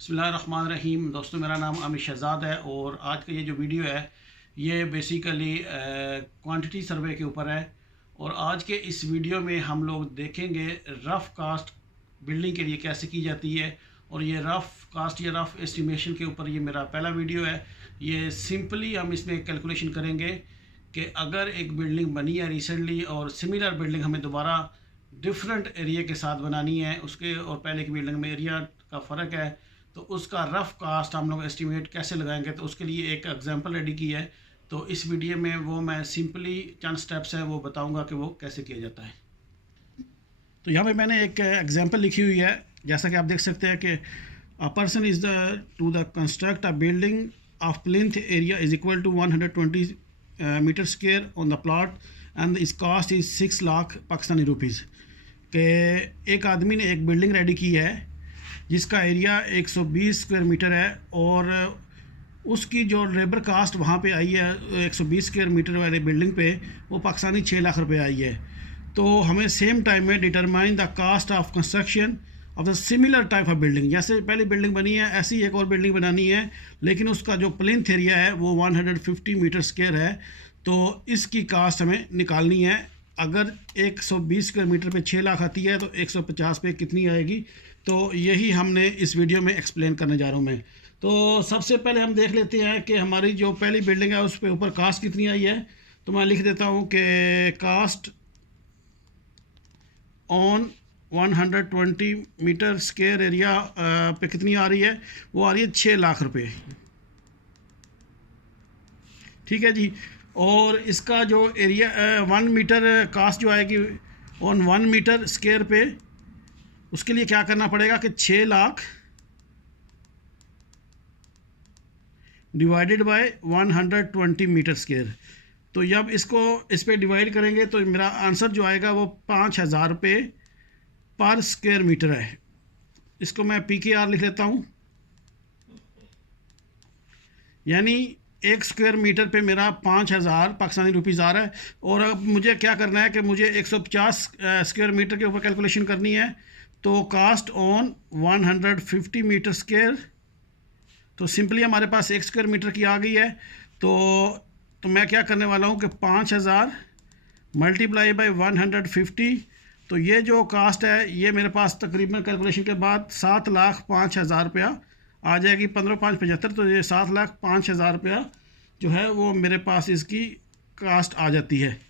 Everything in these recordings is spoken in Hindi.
बिस्मिल्लाहिर्रहमानिर्रहीम। दोस्तों, मेरा नाम आमिर शहज़ाद है और आज का ये जो वीडियो है ये बेसिकली क्वांटिटी सर्वे के ऊपर है। और आज के इस वीडियो में हम लोग देखेंगे रफ़ कास्ट बिल्डिंग के लिए कैसे की जाती है। और ये रफ़ कास्ट या रफ़ एस्टिमेशन के ऊपर ये मेरा पहला वीडियो है। ये सिंपली हम इसमें कैलकुलेशन करेंगे कि अगर एक बिल्डिंग बनी है रिसेंटली और सिमिलर बिल्डिंग हमें दोबारा डिफरेंट एरिया के साथ बनानी है, उसके और पहले की बिल्डिंग में एरिया का फ़र्क है, तो उसका रफ़ कास्ट हम लोग एस्टिमेट कैसे लगाएंगे। तो उसके लिए एक एग्जांपल रेडी की है। तो इस वीडियो में वो मैं सिंपली चंद स्टेप्स हैं वो बताऊंगा कि वो कैसे किया जाता है। तो यहाँ पे मैंने एक एग्जांपल लिखी हुई है। जैसा कि आप देख सकते हैं कि a person is the to the construct a building of plinth area is equal to 120 metre square on the plot and is cost is 6 lakh Pakistani rupees. के एक आदमी ने एक बिल्डिंग रेडी की है जिसका एरिया 120 स्क्वायर मीटर है और उसकी जो लेबर कास्ट वहाँ पे आई है 120 स्क्वायर मीटर वाले बिल्डिंग पे वो पाकिस्तानी 6 लाख रुपए आई है। तो हमें सेम टाइम में determine the cost of construction of the similar type of building, जैसे पहली बिल्डिंग बनी है ऐसी एक और बिल्डिंग बनानी है, लेकिन उसका जो प्लिंथ एरिया है वो 150 मीटर स्क्वायर है। तो इसकी कास्ट हमें निकालनी है। अगर 120 स्क्वायर मीटर पे 6 लाख आती है तो 150 पे कितनी आएगी, तो यही हमने इस वीडियो में एक्सप्लेन करने जा रहा हूँ मैं। तो सबसे पहले हम देख लेते हैं कि हमारी जो पहली बिल्डिंग है उस पे ऊपर कास्ट कितनी आई है। तो मैं लिख देता हूँ कि cost on 120 metre square area पे कितनी आ रही है, वो आ रही है 6 लाख रुपए। ठीक है जी। और इसका जो एरिया 1 मीटर कास्ट जो आएगी ऑन 1 मीटर स्क्वायर पे, उसके लिए क्या करना पड़ेगा कि 6 lakh divided by 120 metre square. तो जब इसको इस पे डिवाइड करेंगे तो मेरा आंसर जो आएगा वो 5,000 रुपये पर स्क्वायर मीटर है। इसको मैं PKR लिख लेता हूँ, यानी 1 स्क्वायर मीटर पे मेरा 5,000 पाकिस्तानी रुपीज़ आ रहा है। और अब मुझे क्या करना है कि मुझे 150 स्क्वायर मीटर के ऊपर कैलकुलेशन करनी है। तो कास्ट ऑन 150 मीटर स्क्वायर, तो सिंपली हमारे पास 1 स्क्वायर मीटर की आ गई है। तो मैं क्या करने वाला हूँ कि 5,000 मल्टीप्लाई बाय 150, तो ये जो कास्ट है ये मेरे पास तकरीबन कैलकुलेशन के बाद 7,05,000 रुपया आ जाएगी। 15,5 75, तो ये 7,05,000 रुपया जो है वो मेरे पास इसकी कास्ट आ जाती है।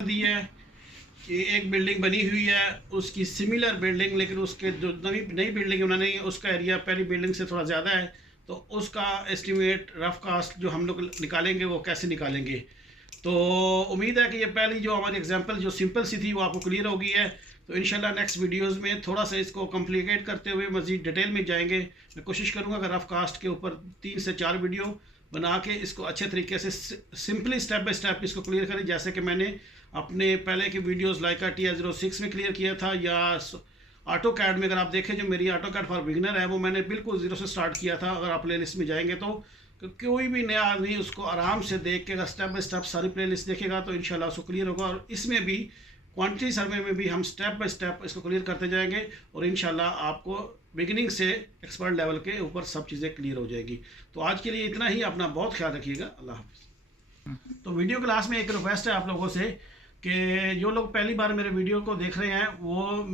दी है कि एक बिल्डिंग बनी हुई है उसकी सिमिलर बिल्डिंग, लेकिन उसके जो नई बिल्डिंग बनानी है उसका एरिया पहली बिल्डिंग से थोड़ा ज़्यादा है। तो उसका एस्टिमेट रफ कास्ट जो हम लोग निकालेंगे वो कैसे निकालेंगे। तो उम्मीद है कि ये पहली जो हमारी एग्जांपल जो सिंपल सी थी वो आपको क्लियर हो गई है। तो इंशाल्लाह नेक्स्ट वीडियोस में थोड़ा सा इसको कॉम्प्लिकेट करते हुए मज़ीद डिटेल में जाएंगे। मैं कोशिश करूँगा कि रफ कास्ट के ऊपर 3 से 4 वीडियो बना के इसको अच्छे तरीके से सिंपली स्टेप बाय स्टेप इसको क्लियर करें, जैसे कि मैंने अपने पहले की वीडियोस लाइका TI-06 में क्लियर किया था, या ऑटो कैड में अगर आप देखें जो मेरी ऑटो कैड फॉर बिगिनर है वो मैंने बिल्कुल ज़ीरो से स्टार्ट किया था। अगर आप प्ले लिस्ट में जाएंगे तो कोई भी नया आदमी उसको आराम से देख के अगर स्टेप बाय स्टेप सारी प्ले लिस्ट देखेगा तो इंशाल्लाह उसको क्लियर होगा। और इसमें भी क्वांटिटी सर्वे में भी हम स्टेप बाय स्टेप इसको क्लियर करते जाएंगे और इंशाल्लाह आपको बिगिनिंग से एक्सपर्ट लेवल के ऊपर सब चीज़ें क्लियर हो जाएगी। तो आज के लिए इतना ही। अपना बहुत ख्याल रखिएगा। अल्लाह हाफ़िज़। तो वीडियो क्लास में एक रिक्वेस्ट है आप लोगों से कि जो लोग पहली बार मेरे वीडियो को देख रहे हैं वो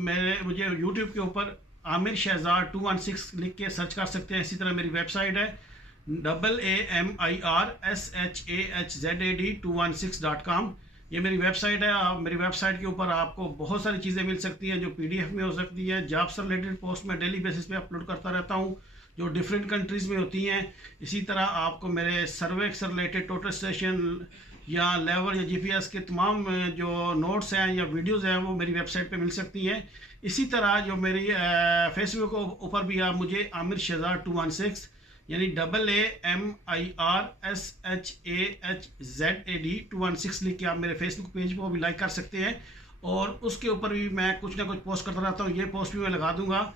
मुझे यूट्यूब के ऊपर आमिर शहज़ाद 216 लिख के सर्च कर सकते हैं। इसी तरह मेरी वेबसाइट है AMIRSHAHZAD216.com। ये मेरी वेबसाइट है। आप मेरी वेबसाइट के ऊपर आपको बहुत सारी चीज़ें मिल सकती हैं जो PDF में हो सकती है। जॉब से रिलेटेड पोस्ट मैं डेली बेसिस पे अपलोड करता रहता हूँ जो डिफरेंट कंट्रीज़ में होती हैं। इसी तरह आपको मेरे सर्वे से रिलेटेड टोटल स्टेशन या लेवल या GPS के तमाम जो नोट्स हैं या वीडियोस हैं वो मेरी वेबसाइट पे मिल सकती हैं। इसी तरह जो मेरी फेसबुक ऊपर भी आप मुझे आमिर शहज़ाद 216 यानी AMIRSHAHZAD 216 लिख के आप मेरे फेसबुक पेज को भी लाइक कर सकते हैं। और उसके ऊपर भी मैं कुछ ना कुछ पोस्ट करता रहता हूँ, ये पोस्ट भी मैं लगा दूँगा।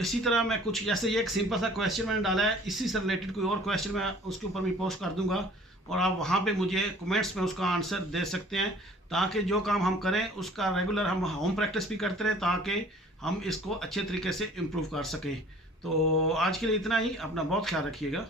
इसी तरह मैं कुछ जैसे ये एक सिंपल सा क्वेश्चन मैंने डाला है, इसी से रिलेटेड कोई और क्वेश्चन मैं उसके ऊपर भी पोस्ट कर दूँगा और आप वहाँ पे मुझे कमेंट्स में उसका आंसर दे सकते हैं, ताकि जो काम हम करें उसका रेगुलर हम होम प्रैक्टिस भी करते रहें, ताकि हम इसको अच्छे तरीके से इम्प्रूव कर सकें। तो आज के लिए इतना ही, अपना बहुत ख्याल रखिएगा।